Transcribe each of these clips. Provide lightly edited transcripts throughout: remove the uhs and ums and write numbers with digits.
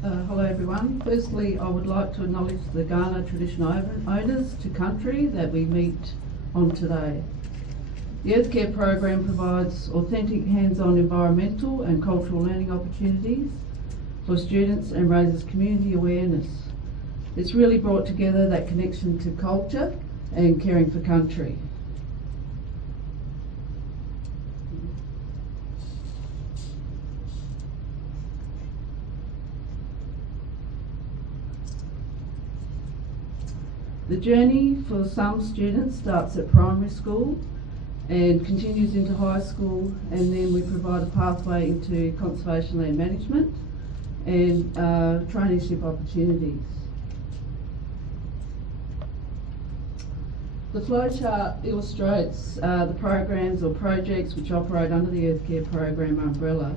Hello everyone. Firstly, I would like to acknowledge the Kaurna traditional owners to country that we meet on today. The EarthCare program provides authentic hands-on environmental and cultural learning opportunities for students and raises community awareness. It's really brought together that connection to culture and caring for country. The journey for some students starts at primary school and continues into high school, and then we provide a pathway into conservation land management and traineeship opportunities. The flowchart illustrates the programs or projects which operate under the EarthCare program umbrella,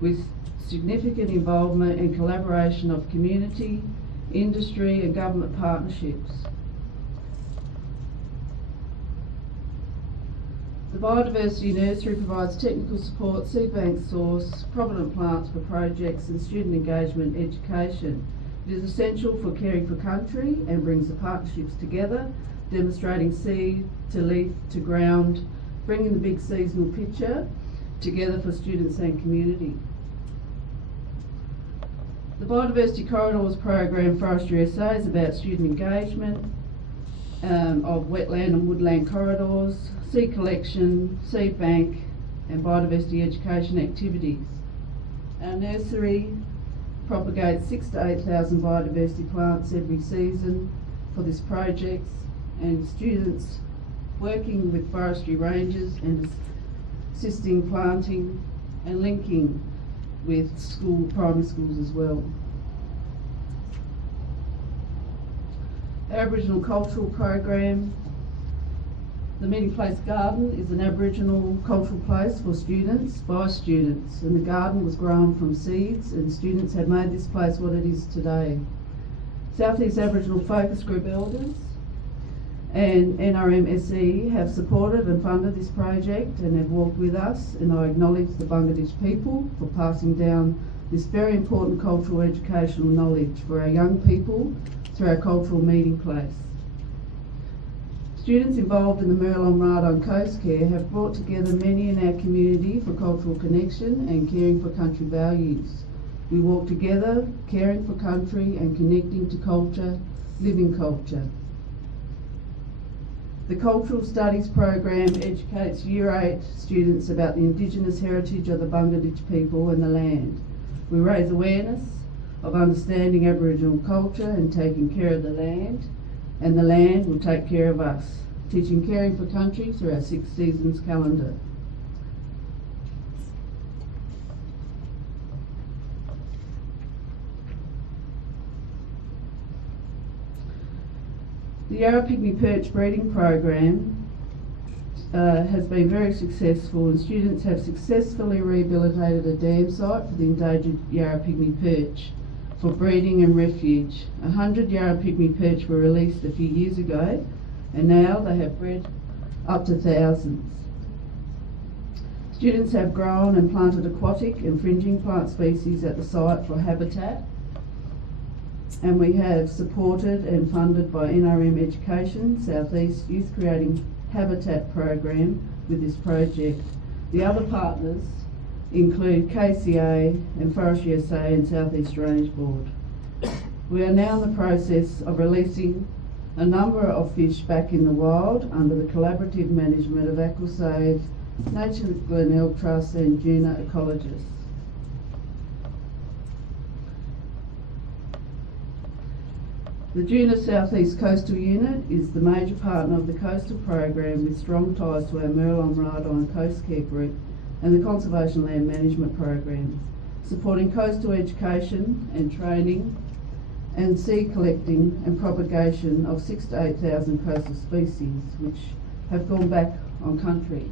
with significant involvement and collaboration of community, industry and government partnerships. The Biodiversity Nursery provides technical support, seed bank source, provenance plants for projects and student engagement education. It is essential for caring for country and brings the partnerships together, demonstrating seed to leaf to ground, bringing the big seasonal picture together for students and community. The Biodiversity Corridors program Forestry SA is about student engagement of wetland and woodland corridors, seed collection, seed bank and biodiversity education activities. Our nursery propagates 6,000 to 8,000 biodiversity plants every season for this project, and students working with forestry rangers and assisting planting and linking with primary schools as well. Aboriginal Cultural Program. The Meeting Place Garden is an Aboriginal cultural place for students, by students, and the garden was grown from seeds and students have made this place what it is today. Southeast Aboriginal Focus Group Elders and NRMSE have supported and funded this project and have walked with us, and I acknowledge the Bangladesh people for passing down this very important cultural educational knowledge for our young people through our cultural meeting place. Students involved in the Merlon Radon Coast Care have brought together many in our community for cultural connection and caring for country values. We walk together, caring for country and connecting to culture, living culture. The Cultural Studies program educates Year 8 students about the Indigenous heritage of the Bangladesh people and the land. We raise awareness of understanding Aboriginal culture and taking care of the land, and the land will take care of us, teaching caring for country through our 6 seasons calendar. The Yarra Pygmy Perch breeding program has been very successful, and students have successfully rehabilitated a dam site for the endangered Yarra Pygmy Perch for breeding and refuge. 100 Yarra Pygmy Perch were released a few years ago, and now they have bred up to thousands. Students have grown and planted aquatic and fringing plant species at the site for habitat, and we have supported and funded by NRM Education Southeast Youth Creating Habitat program with this project. The other partners include KCA and Forestry SA and Southeast Drainage Board. We are now in the process of releasing a number of fish back in the wild under the collaborative management of AquaSave, Nature Glenelg Trust and Juna ecologists. The Juna Southeast Coastal Unit is the major partner of the coastal program with strong ties to our Merlon Radon Coast Care Group and the Conservation Land Management Program, supporting coastal education and training and seed collecting and propagation of 6,000 to 8,000 coastal species which have gone back on country,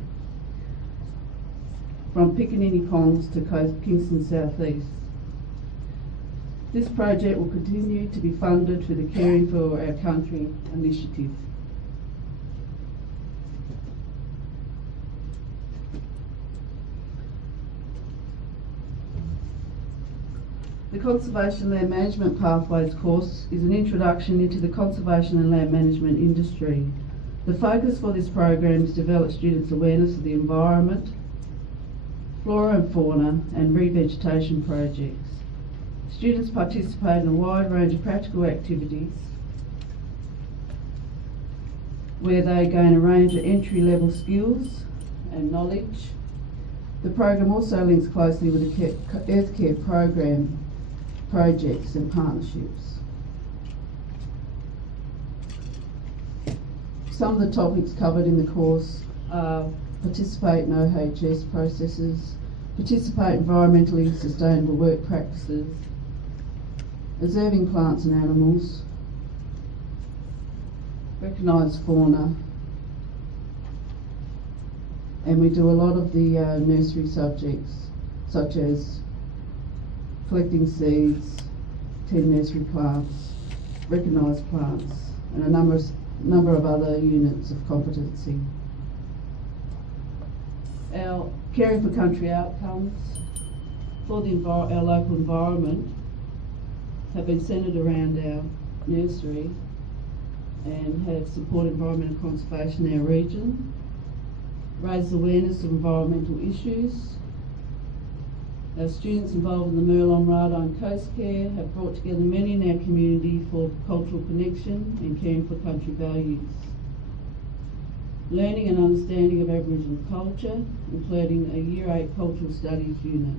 from Piccaninny Ponds to Kingston Southeast. This project will continue to be funded through the Caring for Our Country initiative. The Conservation Land Management Pathways course is an introduction into the conservation and land management industry. The focus for this program is to develop students' awareness of the environment, flora and fauna, and revegetation projects. Students participate in a wide range of practical activities where they gain a range of entry-level skills and knowledge. The program also links closely with the EarthCare program projects and partnerships. Some of the topics covered in the course are participate in OHS processes, participate in environmentally sustainable work practices, observing plants and animals, recognise fauna, and we do a lot of the nursery subjects such as collecting seeds, 10 nursery plants, recognise plants, and a number of other units of competency. Our caring for country outcomes for our local environment have been centred around our nursery and have supported environmental conservation in our region, raised awareness of environmental issues. Our students involved in the Merlon Radar and KESAB have brought together many in our community for cultural connection and caring for country values. Learning and understanding of Aboriginal culture, including a Year 8 Cultural Studies unit.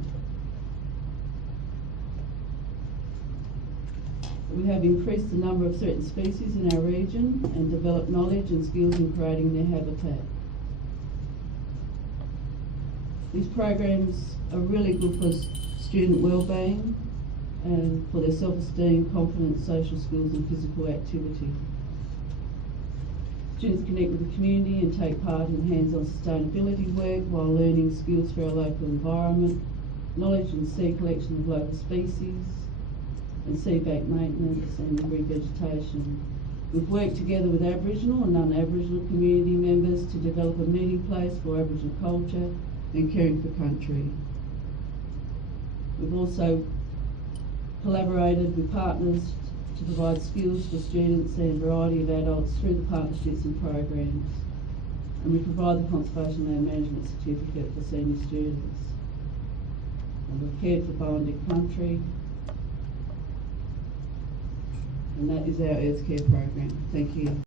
We have increased the number of certain species in our region and developed knowledge and skills in creating their habitat. These programs are really good for student wellbeing and for their self-esteem, confidence, social skills and physical activity. Students connect with the community and take part in hands-on sustainability work while learning skills for our local environment, knowledge and seed collection of local species, and seed bank maintenance and revegetation. We've worked together with Aboriginal and non-Aboriginal community members to develop a meeting place for Aboriginal culture and caring for country. We've also collaborated with partners to provide skills for students and a variety of adults through the partnerships and programs. And we provide the Conservation Land Management Certificate for senior students. And we've cared for Bowendick Country, and that is our EarthCare program. Thank you.